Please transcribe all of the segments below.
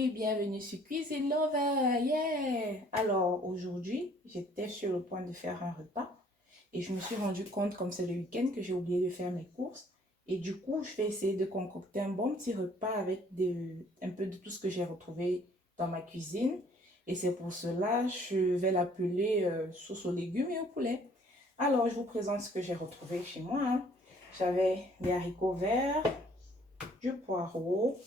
Salut, bienvenue sur Cuisine Lover, yeah! Alors aujourd'hui, j'étais sur le point de faire un repas et je me suis rendu compte, comme c'est le week-end, que j'ai oublié de faire mes courses. Et du coup, je vais essayer de concocter un bon petit repas avec un peu de tout ce que j'ai retrouvé dans ma cuisine. Et c'est pour cela, je vais l'appeler sauce aux légumes et au poulet. Alors, je vous présente ce que j'ai retrouvé chez moi, hein. J'avais des haricots verts, du poireau,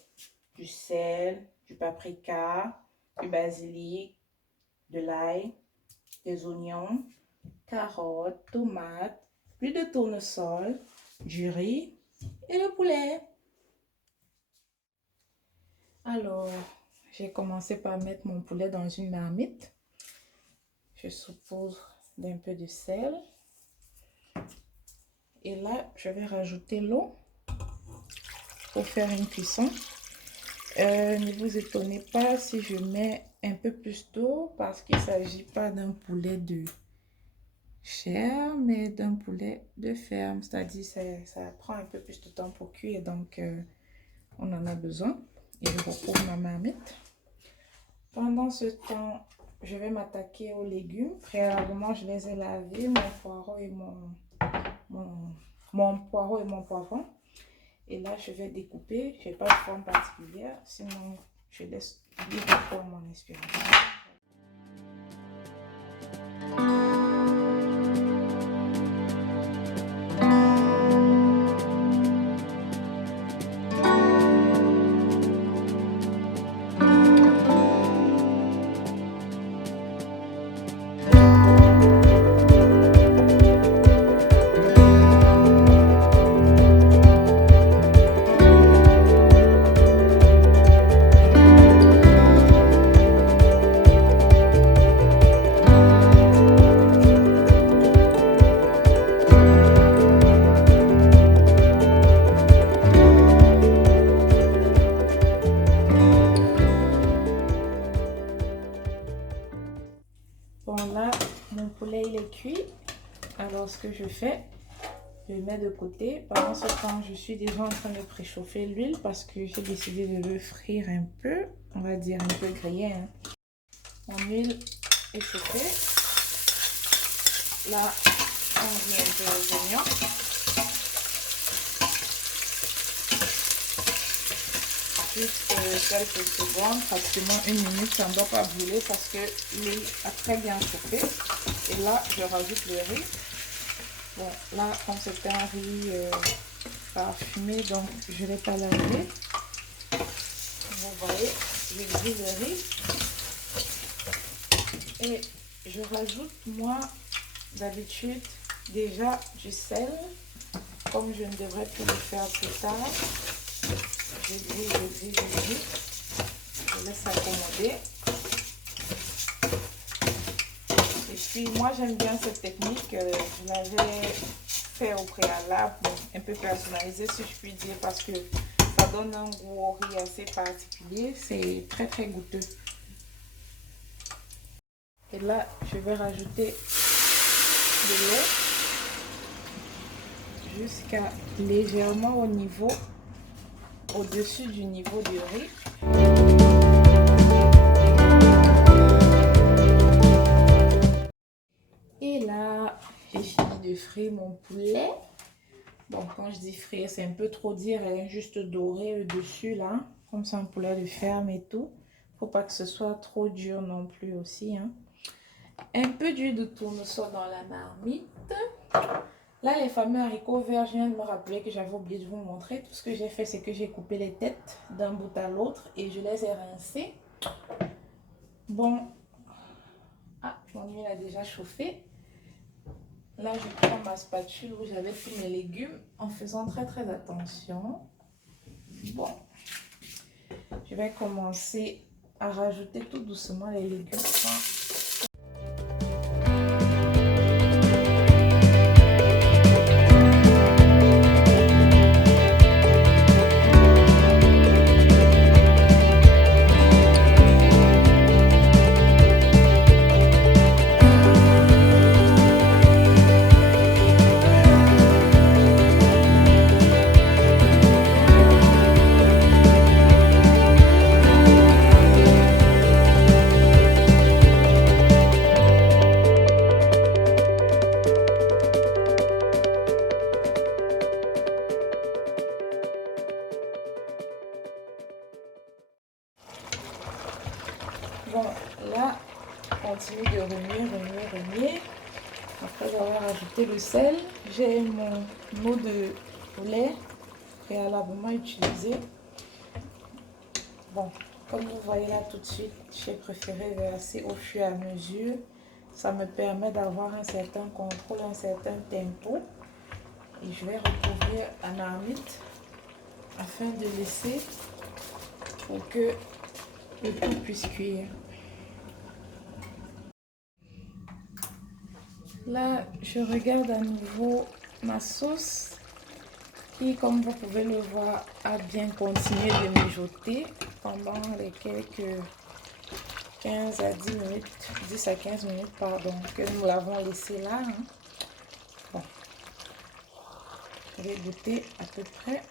du sel, du paprika, du basilic, de l'ail, des oignons, carottes, tomates, plus de tournesol, du riz et le poulet. Alors, j'ai commencé par mettre mon poulet dans une marmite. Je saupoudre d'un peu de sel. Et là, je vais rajouter l'eau pour faire une cuisson. Ne vous étonnez pas si je mets un peu plus d'eau parce qu'il ne s'agit pas d'un poulet de chair, mais d'un poulet de ferme. C'est-à-dire ça prend un peu plus de temps pour cuire, donc on en a besoin. Et je recouvre ma marmite. Pendant ce temps, je vais m'attaquer aux légumes. Préalablement, je les ai lavés, mon poireau et mon poivron. Et là, je vais découper. Je n'ai pas de forme particulière, sinon je laisse libre pour mon inspiration. Bon, là, mon poulet il est cuit. Alors, ce que je fais, je le mets de côté. Pendant ce temps, je suis déjà en train de préchauffer l'huile parce que j'ai décidé de le frire un peu. On va dire un peu grillé, hein. Mon huile est chauffée. Là, on met un peu les oignons. Juste quelques secondes, pratiquement une minute, ça ne doit pas brûler parce que l'huile a très bien chauffé. Et là, je rajoute le riz. Bon, là, comme c'est un riz parfumé, donc je ne l'ai pas lavé. Vous voyez, j'ai grillé le riz. Et je rajoute, moi, d'habitude, déjà du sel, comme je ne devrais plus le faire plus tard. Je laisse accommoder. Et puis moi j'aime bien cette technique, je l'avais fait au préalable, un peu personnalisé si je puis dire, parce que ça donne un goût au riz assez particulier, c'est très très goûteux. Et là je vais rajouter de l'eau jusqu'à légèrement au-dessus du niveau du riz. Et là, j'ai fini de frire mon poulet. Bon, quand je dis frire, c'est un peu trop dire, hein, juste dorer le dessus là, comme c'est un poulet de ferme et tout. Faut pas que ce soit trop dur non plus aussi, hein. Un peu d'huile de tournesol dans la marmite. Là, les fameux haricots verts, je viens de me rappeler que j'avais oublié de vous montrer. Tout ce que j'ai fait, c'est que j'ai coupé les têtes d'un bout à l'autre et je les ai rincés. Bon, mon huile a déjà chauffé. Là, je prends ma spatule où j'avais tous mes légumes en faisant très très attention. Bon, je vais commencer à rajouter tout doucement les légumes. Bon, là, continue de remuer. Après avoir ajouté le sel, j'ai mon eau de poulet préalablement utilisée. Bon, comme vous voyez là tout de suite, j'ai préféré verser au fur et à mesure. Ça me permet d'avoir un certain contrôle, un certain tempo. Et je vais recouvrir en marmite afin de laisser pour que le tout puisse cuire. Là, je regarde à nouveau ma sauce qui, comme vous pouvez le voir, a bien continué de mijoter pendant les quelques 15 à 10 minutes, 10 à 15 minutes, pardon, que nous l'avons laissé là. Hein. Bon, je vais goûter à peu près.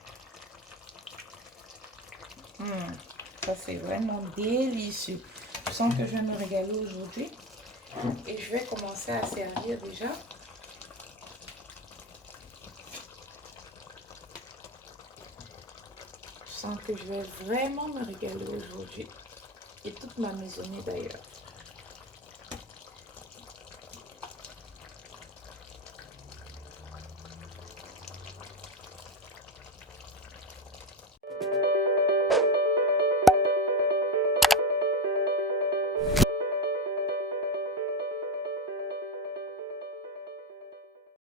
Ça, c'est vraiment délicieux. Je sens que je vais me régaler aujourd'hui. Et je vais commencer à servir déjà. Je sens que je vais vraiment me régaler aujourd'hui. Et toute ma maisonnée d'ailleurs.